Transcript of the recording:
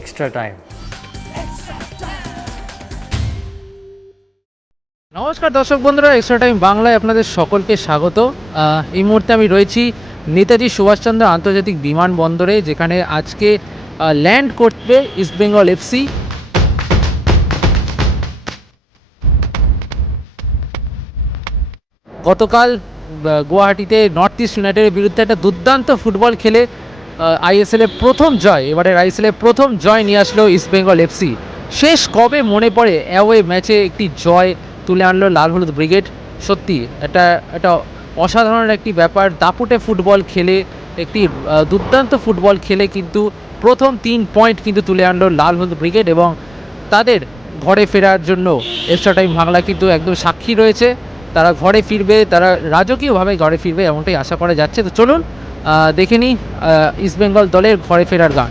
Extra time নমস্কার দর্শক বন্ধুরা এক্সট্রা টাইম বাংলায় আপনাদের সকলকে স্বাগত। এই মুহূর্তে আমি রয়েছি নেতাজি সুভাষচন্দ্র আন্তর্জাতিক বিমানবন্দরে, যেখানে আজকে ল্যান্ড করবে ইস্টবেঙ্গল এফসি গতকাল গুয়াহাটিতে নর্থ ইস্ট ইউনাইটেডের বিরুদ্ধে একটা দুর্দান্ত ফুটবল খেলে আইএসএল এর প্রথম জয় এবারের আইএসএল এর প্রথম জয় নিয়ে আসলো ইস্টবেঙ্গল এফসি শেষ কবে মনে পড়ে? অ্যাওয়ে ম্যাচে একটি জয় তুলে আনলো লাল হলুদ ব্রিগেড। সত্যি এটা একটা অসাধারণ একটি ব্যাপার। দাপুটে ফুটবল খেলে, একটি দুর্দান্ত ফুটবল খেলে কিন্তু প্রথম তিন পয়েন্ট কিন্তু তুলে আনলো লাল হলুদ ব্রিগেড এবং তাদের ঘরে ফেরার জন্য এক্সট্রা টাইম বাংলা কিন্তু একদম সাক্ষী রয়েছে। তারা ঘরে ফিরবে, তারা রাজকীয়ভাবে ঘরে ফিরবে এমনটাই আশা করা যাচ্ছে। তো চলুন দেখে নিই ইস্টবেঙ্গল দলের ঘরে ফেরার গান।